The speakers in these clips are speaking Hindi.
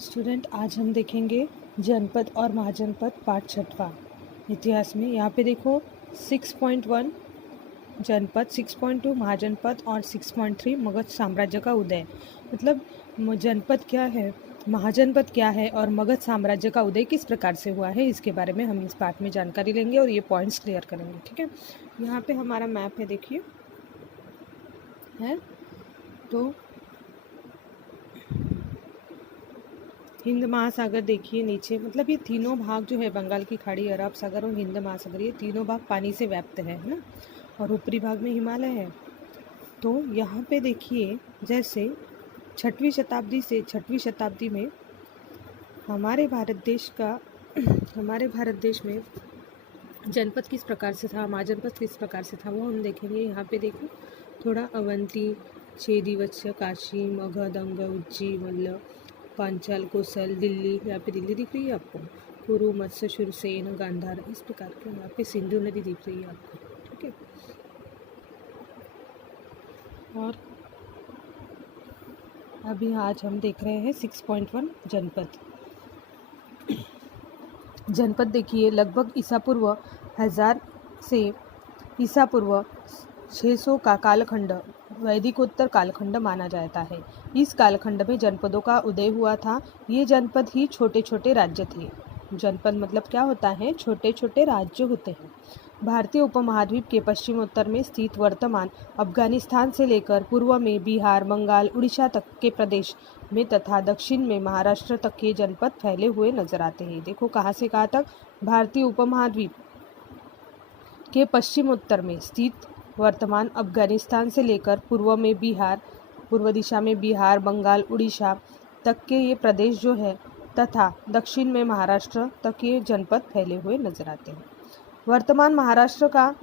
स्टूडेंट, आज हम देखेंगे जनपद और महाजनपद पाठ छठवां इतिहास में। यहाँ पे देखो 6.1 जनपद, 6.2 महाजनपद और 6.3 मगध साम्राज्य का उदय। मतलब जनपद क्या है, महाजनपद क्या है और मगध साम्राज्य का उदय किस प्रकार से हुआ है, इसके बारे में हम इस पाठ में जानकारी लेंगे और ये पॉइंट्स क्लियर करेंगे। ठीक है, यहाँ पे हमारा मैप है, देखिए है तो हिंद महासागर देखिए नीचे, मतलब ये तीनों भाग जो है बंगाल की खाड़ी, अरब सागर और हिंद महासागर, ये तीनों भाग पानी से व्याप्त है ना। और ऊपरी भाग में हिमालय है। तो यहाँ पे देखिए, जैसे 6वीं शताब्दी से 6वीं शताब्दी में हमारे भारत देश में जनपद किस प्रकार से था, महाजनपद किस प्रकार से था, वो हम देखेंगे। यहाँ पे देखो थोड़ा अवंती, चेदी, वत्स, काशी, मगध, अंग, उज्जी, मल्ल, पांचाल, कोसल, दिल्ली, यहाँ पे दिल्ली दिख रही है आपको, कुरु, मत्स्य, शूरसेन, गांधार, इस प्रकार के। यहाँ पे सिंधु नदी दिख रही है आपको। ठीक है, और अभी आज हम देख रहे हैं 6.1 जनपद। जनपद देखिए, लगभग ईसा पूर्व 1000 से ईसा पूर्व 600 का कालखंड वैदिकोत्तर कालखंड माना जाता है। इस कालखंड में जनपदों का उदय हुआ था। ये जनपद ही छोटे छोटे राज्य थे। जनपद मतलब क्या होता है, छोटे छोटे राज्य होते हैं। भारतीय उपमहाद्वीप के पश्चिमोत्तर में स्थित वर्तमान अफगानिस्तान से लेकर पूर्व में बिहार, बंगाल, उड़ीसा तक के प्रदेश में तथा दक्षिण में महाराष्ट्र तक के जनपद फैले हुए नजर आते हैं। देखो कहाँ से कहाँ तक, भारतीय उपमहाद्वीप के पश्चिमोत्तर में स्थित वर्तमान अफगानिस्तान से लेकर पूर्व दिशा में बिहार, बंगाल, उड़ीसा तक के ये प्रदेश जो है तथा दक्षिण में महाराष्ट्र तक ये जनपद फैले हुए नजर आते हैं। वर्तमान महाराष्ट्र का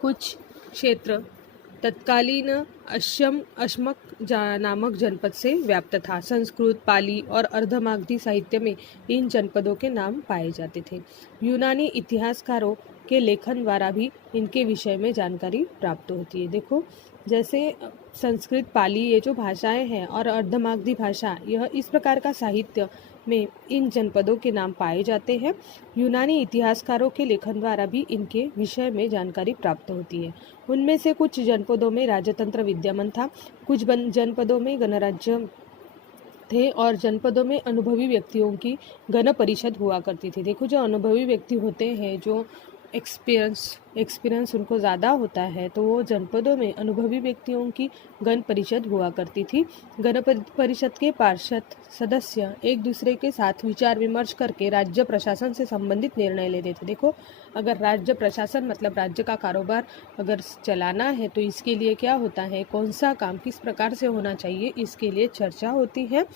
कुछ क्षेत्र तत्कालीन अशमक नामक जनपद से व्याप्त था। संस्कृत, पाली और अर्धमागधी साहित्य में इन जनपदों के नाम पाए जाते थे। यूनानी इतिहासकारों के लेखन द्वारा भी इनके विषय में जानकारी प्राप्त होती है। देखो जैसे संस्कृत, पाली, ये जो भाषाएं हैं, और अर्धमागधी भाषा, यह इस प्रकार का साहित्य में इन जनपदों के नाम पाए जाते हैं। यूनानी इतिहासकारों के लेखन द्वारा भी इनके विषय में जानकारी प्राप्त होती है। उनमें से कुछ जनपदों में राजतंत्र विद्यमान था, कुछ जनपदों में गणराज्य थे और जनपदों में अनुभवी व्यक्तियों की गण परिषद हुआ करती थी। देखो जो अनुभवी व्यक्ति होते हैं, जो एक्सपीरियंस उनको ज़्यादा होता है, तो वो जनपदों में अनुभवी व्यक्तियों की गण परिषद हुआ करती थी। गण परिषद के पार्षद सदस्य एक दूसरे के साथ विचार विमर्श करके राज्य प्रशासन से संबंधित निर्णय लेते थे। देखो अगर राज्य प्रशासन मतलब राज्य का कारोबार अगर चलाना है, तो इसके लिए क्या होता है, कौन सा काम किस प्रकार से होना चाहिए, इसके लिए चर्चा होती है।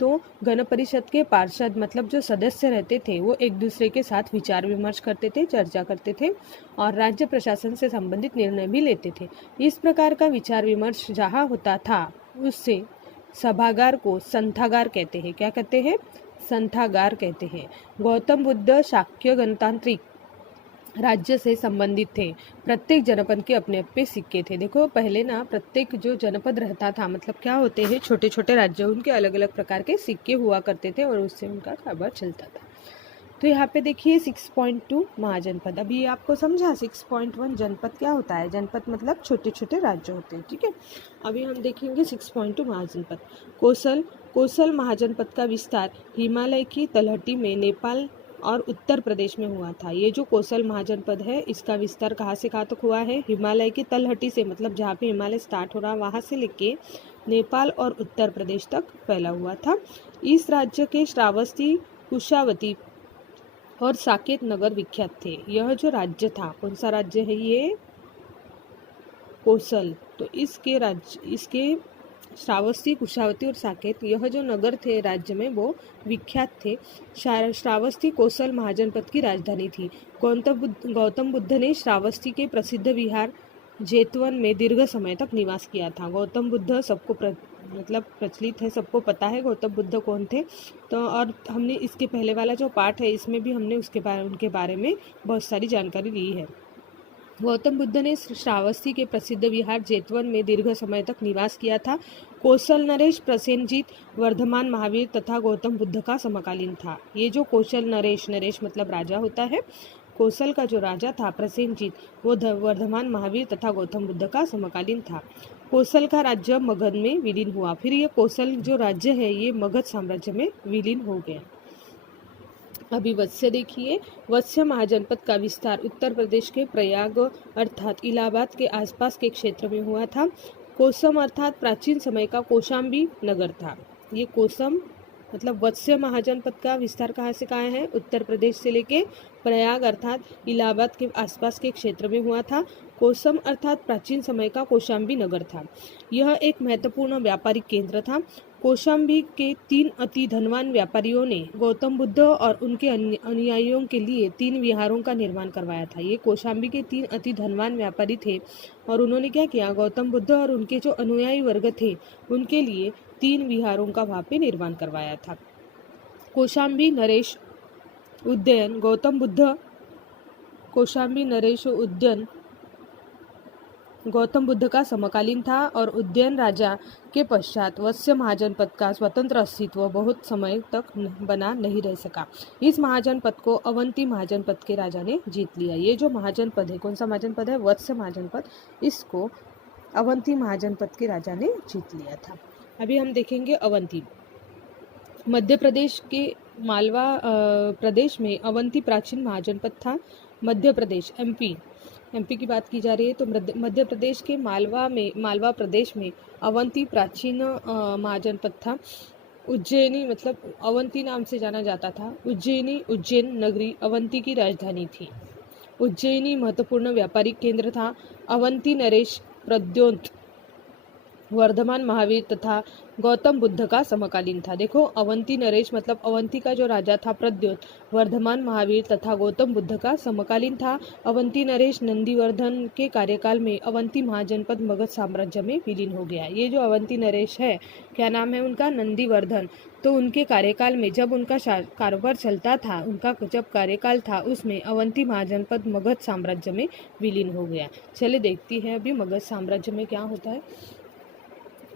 तो गण परिषद के पार्षद मतलब जो सदस्य रहते थे, वो एक दूसरे के साथ विचार विमर्श करते थे, चर्चा करते थे और राज्य प्रशासन से संबंधित निर्णय भी लेते थे। इस प्रकार का विचार विमर्श जहाँ होता था, उससे सभागार को संथागार कहते हैं। क्या कहते हैं, संथागार कहते हैं। गौतम बुद्ध शाक्य गणतांत्रिक राज्य से संबंधित थे। प्रत्येक जनपद के अपने अपने सिक्के थे। देखो पहले ना प्रत्येक जो जनपद रहता था, मतलब क्या होते हैं, छोटे छोटे राज्य, उनके अलग अलग प्रकार के सिक्के हुआ करते थे और उससे उनका कारोबार चलता था। तो यहाँ पे देखिए 6.2 महाजनपद। अभी आपको समझा 6.1 जनपद क्या होता है। जनपद मतलब छोटे छोटे राज्य होते हैं। ठीक है, अभी हम देखेंगे 6.2 महाजनपद। कोसल महाजनपद का विस्तार हिमालय की तलहटी में नेपाल और उत्तर प्रदेश में हुआ था। ये जो कोसल महाजनपद है, इसका विस्तार कहाँ से कहाँ तक हुआ है, हिमालय की तलहटी से, मतलब जहाँ पे हिमालय स्टार्ट हो रहा है वहाँ से लेके नेपाल और उत्तर प्रदेश तक फैला हुआ था। इस राज्य के श्रावस्ती, कुशावती और साकेत नगर विख्यात थे। यह जो राज्य था, कौन सा राज्य है ये, कोसल। तो इसके श्रावस्ती, कुशावती और साकेत, यह जो नगर थे राज्य में, वो विख्यात थे। श्रावस्ती कोसल महाजनपद की राजधानी थी। गौतम बुद्ध ने श्रावस्ती के प्रसिद्ध विहार जेतवन में दीर्घ समय तक निवास किया था। गौतम बुद्ध सबको मतलब प्रचलित है, सबको पता है गौतम बुद्ध कौन थे। तो और हमने इसके पहले वाला जो पार्ट है, इसमें भी हमने उनके बारे में बहुत सारी जानकारी ली है। गौतम बुद्ध ने श्रावस्ती के प्रसिद्ध विहार जेतवन में दीर्घ समय तक निवास किया था। कौशल नरेश प्रसेनजीत वर्धमान महावीर तथा गौतम बुद्ध का समकालीन था। ये जो कौशल नरेश, नरेश मतलब राजा होता है, कौशल का जो राजा था प्रसेनजीत, वो वर्धमान महावीर तथा गौतम बुद्ध का समकालीन था। कौशल का राज्य मगध में विलीन हुआ, फिर ये कौशल जो राज्य है ये मगध साम्राज्य में विलीन हो गया। अभी वत्स्य देखिए, वत्स्य महाजनपद का विस्तार उत्तर प्रदेश के प्रयाग अर्थात इलाहाबाद के आसपास के क्षेत्र में हुआ था। कोसम अर्थात प्राचीन समय का कौशाम्बी नगर था। ये कोसम मतलब वत्स्य महाजनपद का विस्तार कहाँ से कहाँ है? उत्तर प्रदेश से लेके प्रयाग अर्थात इलाहाबाद के आसपास के क्षेत्र में हुआ था। कोसम अर्थात प्राचीन समय का कौशाम्बी नगर था। यह एक महत्वपूर्ण व्यापारिक केंद्र था। कौशाम्बी के 3 अति धनवान व्यापारियों ने गौतम बुद्ध और उनके अनुयायियों के लिए 3 विहारों का निर्माण करवाया था। ये कौशाम्बी के 3 अति धनवान व्यापारी थे और उन्होंने क्या किया? गौतम बुद्ध और उनके जो अनुयायी वर्ग थे उनके लिए 3 विहारों का वहाँ पे निर्माण करवाया था। कौशाम्बी नरेश उद्यान गौतम बुद्ध कौशाम्बी नरेश उद्यान गौतम बुद्ध का समकालीन था और उद्यान राजा के पश्चात वत्स्य महाजनपद का स्वतंत्र अस्तित्व बहुत समय तक बना नहीं रह सका। इस महाजनपद को अवंती महाजनपद के राजा ने जीत लिया। ये जो महाजनपद है, कौन सा महाजनपद है? वत्स्य महाजनपद। इसको अवंती महाजनपद के राजा ने जीत लिया था। अभी हम देखेंगे अवंती। मध्य प्रदेश के मालवा प्रदेश में अवंती प्राचीन महाजनपद था। मध्य प्रदेश एमपी की बात की जा रही है तो मध्य प्रदेश के मालवा प्रदेश में अवंती प्राचीन महाजनपद था। उज्जैनी मतलब अवंती नाम से जाना जाता था। उज्जैन नगरी अवंती की राजधानी थी। उज्जैनी महत्वपूर्ण व्यापारिक केंद्र था। अवंती नरेश प्रद्योत वर्धमान महावीर तथा गौतम बुद्ध का समकालीन था। देखो, अवंती नरेश मतलब अवंती का जो राजा था प्रद्योत वर्धमान महावीर तथा गौतम बुद्ध का समकालीन था। अवंती नरेश नंदीवर्धन के कार्यकाल में अवंती महाजनपद मगध साम्राज्य में विलीन हो गया। ये जो अवंती नरेश है, क्या नाम है उनका? नंदीवर्धन। तो उनके कार्यकाल में जब उनका कारोबार चलता था, उनका जब कार्यकाल था, उसमें अवंती महाजनपद मगध साम्राज्य में विलीन हो गया। चले देखती है अभी मगध साम्राज्य में क्या होता है।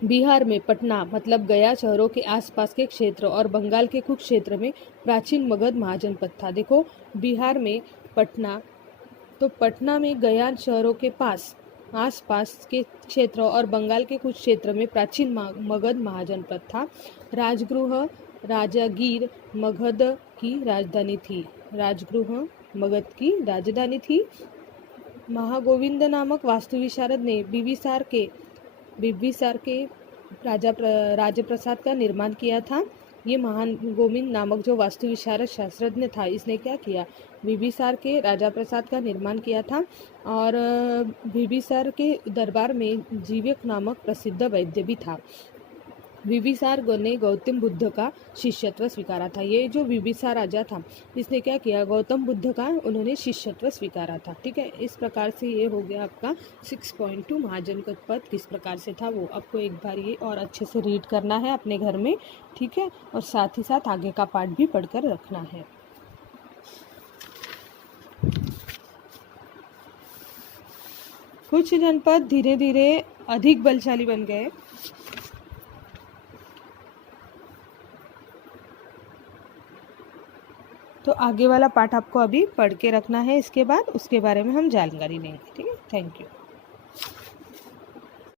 बिहार में पटना मतलब गया शहरों के आसपास के क्षेत्र और बंगाल के कुछ क्षेत्र में प्राचीन मगध महाजनपद था। देखो, बिहार में पटना, तो पटना में गया शहरों के आसपास के क्षेत्र और बंगाल के कुछ क्षेत्र में प्राचीन मगध महाजनपद था। राजगृह राजागीर मगध की राजधानी थी। राजगृह मगध की राजधानी थी। महागोविंद नामक वास्तु विशारद ने बिंबिसार के राजप्रसाद का निर्माण किया था। ये महान गोविंद नामक जो वास्तु विशारद शास्त्रज्ञ था, इसने क्या किया? बिंबिसार के राजप्रसाद का निर्माण किया था और बिंबिसार के दरबार में जीवक नामक प्रसिद्ध वैद्य भी था। बिंबिसार ने गौतम बुद्ध का शिष्यत्व स्वीकारा था। ये जो बिंबिसार राजा था, इसने क्या किया? गौतम बुद्ध का उन्होंने शिष्यत्व स्वीकारा था। ठीक है, इस प्रकार से ये हो गया आपका 6.2 महाजनपद पद किस प्रकार से था वो आपको एक बार ये और अच्छे से रीड करना है अपने घर में। ठीक है, और साथ ही साथ आगे का पार्ट भी पढ़कर रखना है। कुछ जनपद धीरे धीरे अधिक बलशाली बन गए। तो आगे वाला पार्ट आपको अभी पढ़ के रखना है। इसके बाद उसके बारे में हम जानकारी लेंगे। ठीक है, थैंक यू।